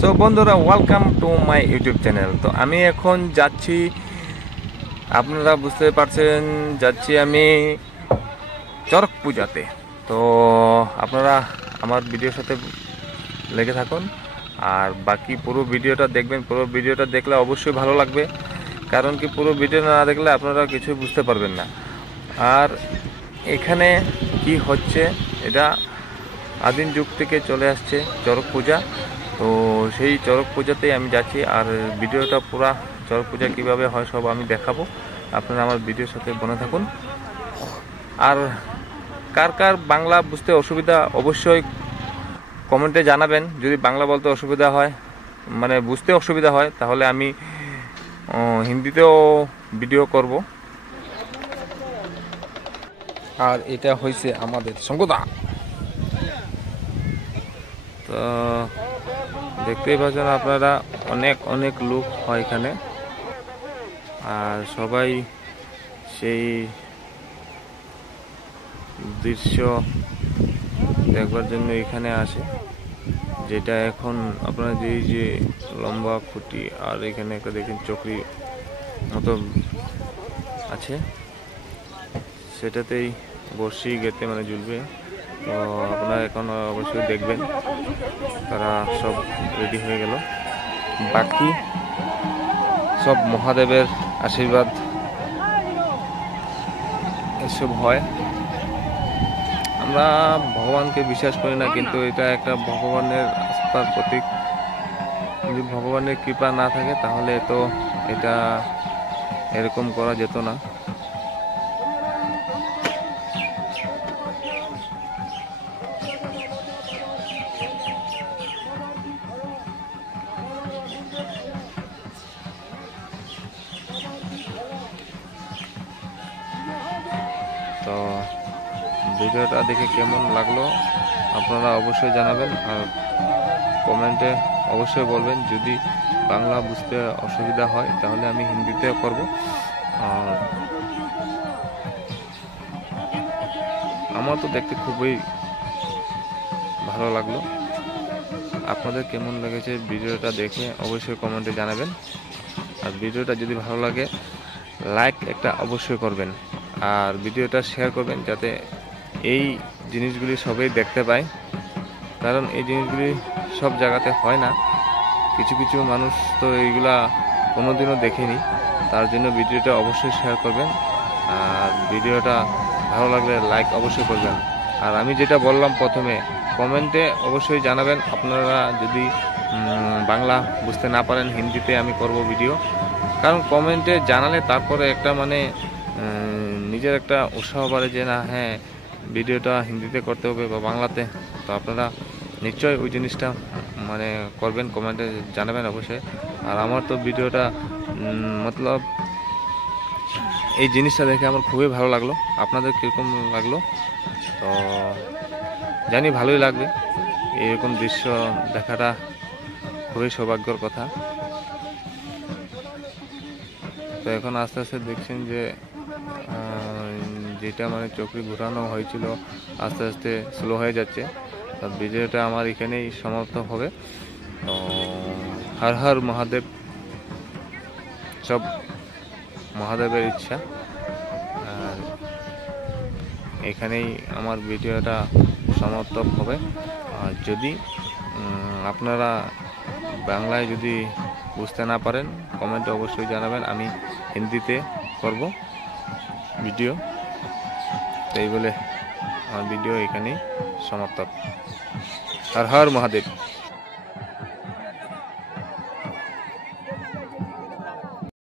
So বন্ধুরা, welcome to my YouTube channel. তো আমি এখন যাচ্ছি, আপনারা বুঝতে পারছেন, যাচ্ছি আমি চড়ক পূজাতে। তো আপনারা আমার ভিডিওর সাথে লেগে থাকুন আর বাকি পুরো ভিডিওটা দেখবেন। পুরো ভিডিওটা দেখলে অবশ্যই ভালো লাগবে, কারণ কি পুরো ভিডিও না দেখলে আপনারা কিছুই বুঝতে পারবেন না। আর এখানে কি হচ্ছে, এটা আদিম যুগ থেকে চলে আসছে চড়ক পূজা। তো সেই চড়ক পূজাতেই আমি যাচ্ছি, আর ভিডিওটা পুরা চড়ক পূজা কীভাবে হয় সব আমি দেখাবো। আপনারা আমার ভিডিওর সাথে বনে থাকুন। আর কার কার বাংলা বুঝতে অসুবিধা অবশ্যই কমেন্টে জানাবেন। যদি বাংলা বলতে অসুবিধা হয়, মানে বুঝতে অসুবিধা হয়, তাহলে আমি হিন্দিতেও ভিডিও করব। আর এটা হয়েছে আমাদের সঙ্গদা। তো দেখতেই পাচ্ছেন আপনারা, অনেক অনেক লোক হয় এখানে, আর সবাই সেই দৃশ্য দেখবার জন্য এখানে আসে। যেটা এখন আপনারা যে লম্বা খুঁটি, আর এখানে একটা দেখেন চক্রি মতো আছে, সেটাতেই বর্ষি গেতে মানে ঝুলবে। তো আপনারা এখন অবশ্যই দেখবেন। তারা সব রেডি হয়ে গেল, বাকি সব মহাদেবের আশীর্বাদ এসব হয়। আমরা ভগবানকে বিশ্বাস করি না, কিন্তু এটা একটা ভগবানের আস্থার প্রতীক। যদি ভগবানের কৃপা না থাকে তাহলে তো এটা এরকম করা যেত না। তো ভিডিওটা দেখে কেমন লাগলো আপনারা অবশ্যই জানাবেন, আর কমেন্টে অবশ্যই বলবেন। যদি বাংলা বুঝতে অসুবিধা হয় তাহলে আমি হিন্দিতে করব। আর আমার তো দেখতে খুবই ভালো লাগলো। আপনাদের কেমন লেগেছে ভিডিওটা দেখে অবশ্যই কমেন্টে জানাবেন। আর ভিডিওটা যদি ভালো লাগে লাইক একটা অবশ্যই করবেন, আর ভিডিওটা শেয়ার করবেন, যাতে এই জিনিসগুলি সবাই দেখতে পায়। কারণ এই জিনিসগুলি সব জায়গাতে হয় না। কিছু কিছু মানুষ তো এইগুলা কোনোদিনও দেখেনি, তার জন্য ভিডিওটা অবশ্যই শেয়ার করবেন। আর ভিডিওটা ভালো লাগলে লাইক অবশ্যই করবেন। আর আমি যেটা বললাম প্রথমে, কমেন্টে অবশ্যই জানাবেন। আপনারা যদি বাংলা বুঝতে না পারেন, হিন্দিতে আমি করব ভিডিও। কারণ কমেন্টে জানালে তারপরে একটা মানে নিজের একটা উৎসাহ বাড়ে যে না, হ্যাঁ ভিডিওটা হিন্দিতে করতে হবে বা বাংলাতে। তো আপনারা নিশ্চয়ই ওই জিনিসটা মানে করবেন, কমেন্টে জানাবেন অবশ্যই। আর আমার তো ভিডিওটা মতলব এই জিনিসটা দেখে আমার খুবই ভালো লাগলো। আপনাদের কীরকম লাগলো? তো জানি ভালোই লাগবে। এরকম দৃশ্য দেখাটা খুবই সৌভাগ্যের কথা। তো এখন আস্তে আস্তে দেখছেন যে যেটা মানে চক্রি ঘোরানো হয়েছিল আস্তে আস্তে স্লো হয়ে যাচ্ছে। তো ভিডিওটা আমার এখানেই সমাপ্ত হবে। তো হর হর মহাদেব, সব মহাদেবের ইচ্ছা। আর এখানেই আমার ভিডিওটা সমাপ্ত হবে। আর যদি আপনারা বাংলায় যদি বুঝতে না পারেন, কমেন্টে অবশ্যই জানাবেন। আমি হিন্দিতে করব ভিডিও। তো এই বলে আমার ভিডিও এখানেই সমাপ্ত। হর হর মহাদেব।